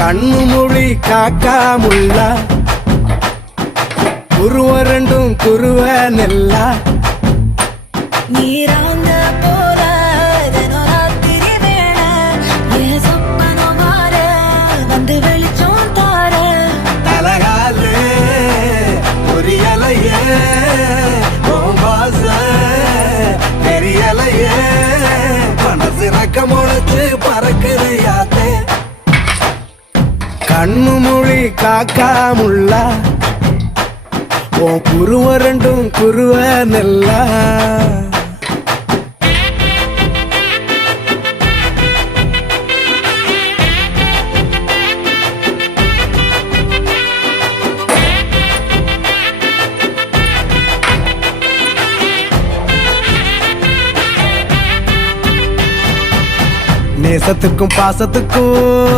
கண்ணு மொழி காக்கா முள்ளா குருவ ரெண்டும் குருவ நெல்லா நீராங்க போல தினராத்திரி வேண என் சொப்பனம் மாற வந்து வெளிச்சம் தார தலகாலே பொரியலையே ஓம்பாச தெரியலையே மனசு ரக்க முளைச்சு பறக்குறியாத்தே கண்ணு மொழி காக்கா முள்ளா உன் குருவ ரெண்டும் குருவ நெல்லா நேசத்துக்கும் பாசத்துக்கும்